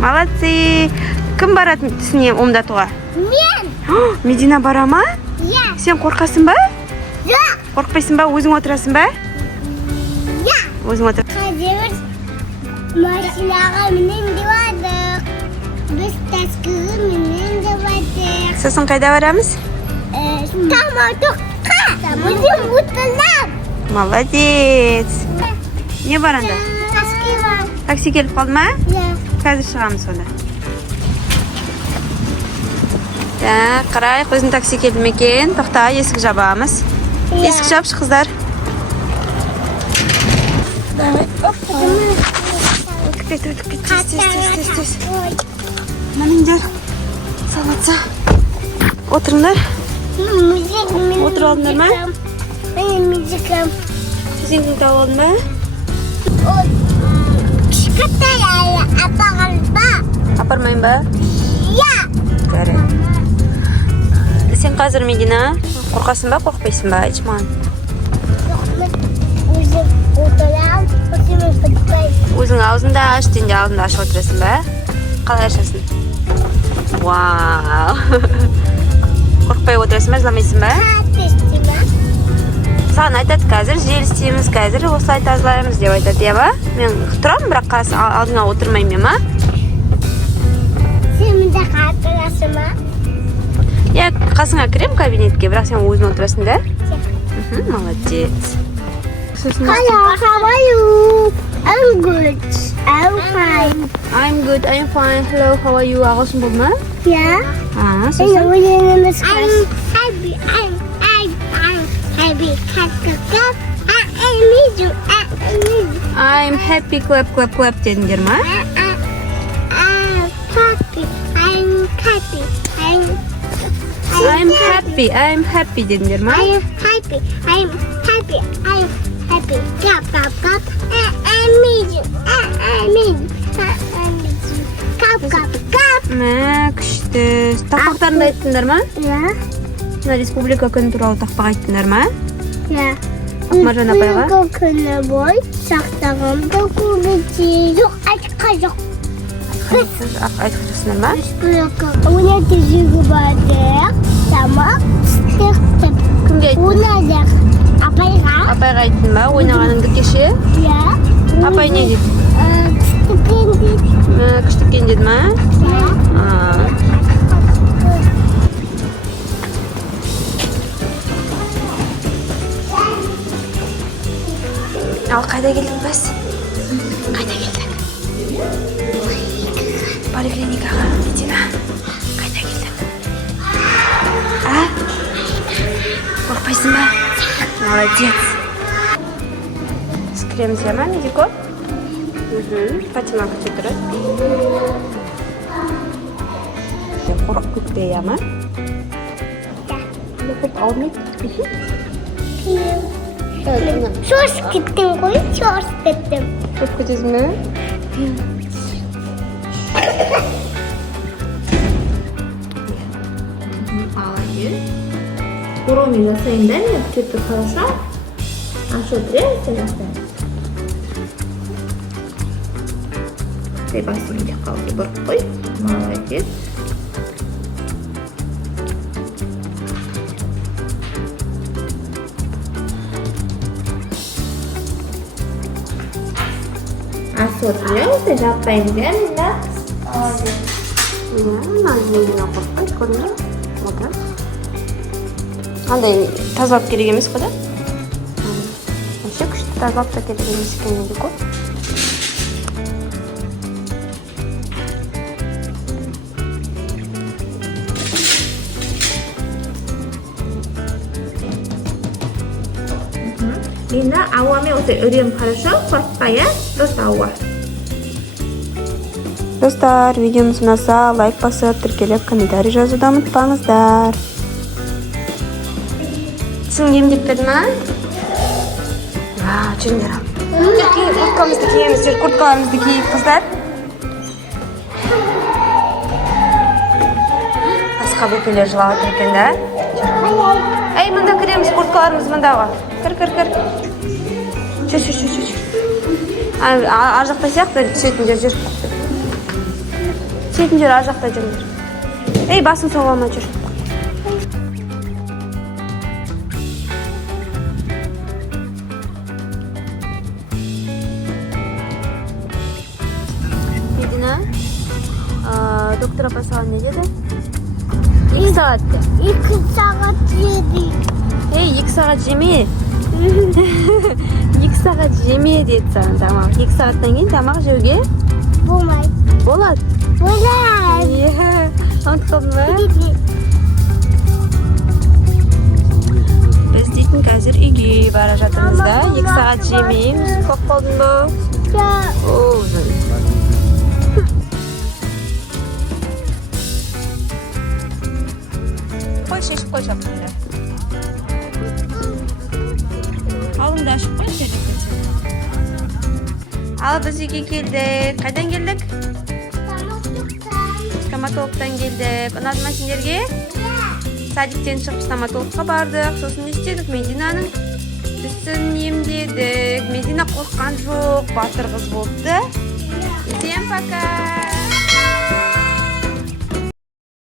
Молодцы. Кім барады түсіне омдатуға? Мен. Медина бара ма? Иә. Сен қорқасың ба? Жоқ. Қорқпайсың ба? Өзің отырасың ба? Иә. Өзің отыр. Қазір машинаға мінен деп адық. Біз таскыға мінен деп адық. Сосын қайда барамыз? Тамадыққа. Өзім ұтылам. Молодец. Не бар анда? Таски бар. Такси келіп қалды ма? Иә. Қазір шығамыз сонда. Қарайық, өзің такси келді ме екен? Тоқта, есік жабамыз. Есік жапшы, қыздар. Мәніңдер, салатса. Отырыңдар. Отыр алдыңдар ма? Мен музыкам. Сен күн тауып алдың ба? Кішкентай әлі апарған ба? Апармайын ба? Иә. Жарайды. Сен қазір Медина, қорқасың ба, қорқпайсың ба? Айтшы маған. Өзім отырам, өзім өтпеймін. Өзің аузыңда аш, теңде аузыңда ашып отырасың ба? Қалай ашасың? Вау! Қорқпай отырасың ба, жыламайсың ба? Саған айтады қазір, жел істейміз, қазір осылай тазылаймыз деп айтады, иә ба? Мен тұрамын, бірақ алдыңа отырмаймын, ма? Сен де қатырасың ба? Иә, қасыңа кірем кабинетке, бірақ сен өзің отырасың да? Молодец. Hello, how are you? I'm good. I'm fine. I'm good, I'm fine. Hello, how are you? Ағылшын болды ма? Yeah. Сосын? I'm happy. I'm happy. I need you. I'm happy, clap, дедіңдер ма? I'm happy. I'm happy. I'm happy дедіңдер ма? I'm happy. I'm happy. Clap. I need you. Clap. Мә, күшті. Тақпақтарыңды айттыңдар ма? Yeah. Мына республика күні туралы тақпақ айттыңдар ма? Yeah. Ақмаржан апайға? Күні бой сақтағанды көрді. Жоқ, айтқан жоқ. Айтып жүрсіңдер ма? Ойнады жүгі бардық. Тамақ істіктіп. Кімге айттың? Ойнадық. Апайға. Апайға айттың ба? Ойнағаныңды кеше? Yeah. Апай не деді? Күштікен дейді. Күштіккен деді ма? Ал қайда келдің біз? Қайда келдің? Поликлиникаға, Медина. Қайда келдің? Қорқпайсың ба? Молодец. Кіреміз ма, Медико? Фатима күте тұрады. Қорық көкте ма? Көп ауырмайды. Шорс кеттім ғой, шорс кеттім. Көп кетесің бе? Уроми жасайын да, мен все хорошо. А что, требуется жасайын? Ты басыңды қалды бұрып қой. Молодец. А что, требуется жаппайын да, мен да? Медина қорқпайды, көрме. Отыр. Андай тазалап керек емес қой да? Вообще күшті тазалап та керек емес екен Медико. Лина, ауамен өте үрем хорошо, қорықпай, ә? Просто ауа. Достар, видеомыз ұнаса, лайк басып, тіркелеп, комментарий жазуды ұмытпаңыздар. Сің емдеп берді ма? Жүріңдер ал. Курткамызды киеміз, курткаларымызды киіп, қыздар. Басқа бөпелер жылап отыр екен да. Әй, мында кіреміз, курткаларымыз мындаға. Кір. Жүр. Ар жақта сияқты түсетін жүр. Түсетін жер ар жақта жүріңдер. Ей, басын соға алмай жүр. Медина, доктор апа саған не деді? 2 сағат де. 2 saat yedi. Ей, 2 сағат жеме. 2 сағат жеме деді саған тамақ. 2 сағаттан кейін тамақ жеуге Болмайды. болады. Болады. Иә, ұмытып қалдың ба? Біз дейтін қазір үйге бара жатырмыз да. 2 сағат жемейміз. Қоқ болдың ба? Ya. Оу, қой шешіп қой шапқанда. Алдыңды ашып қой телефон. Ал біз үйге келдік. Қайдан келдік? Стоматологтан келдік. Ұнады ма сендерге? Садиктен шығып стоматологқа бардық. Сосын не істедік? Мединаның тісін емдедік. Медина қорыққан жоқ. Батыр қыз болыпты. Всем пока!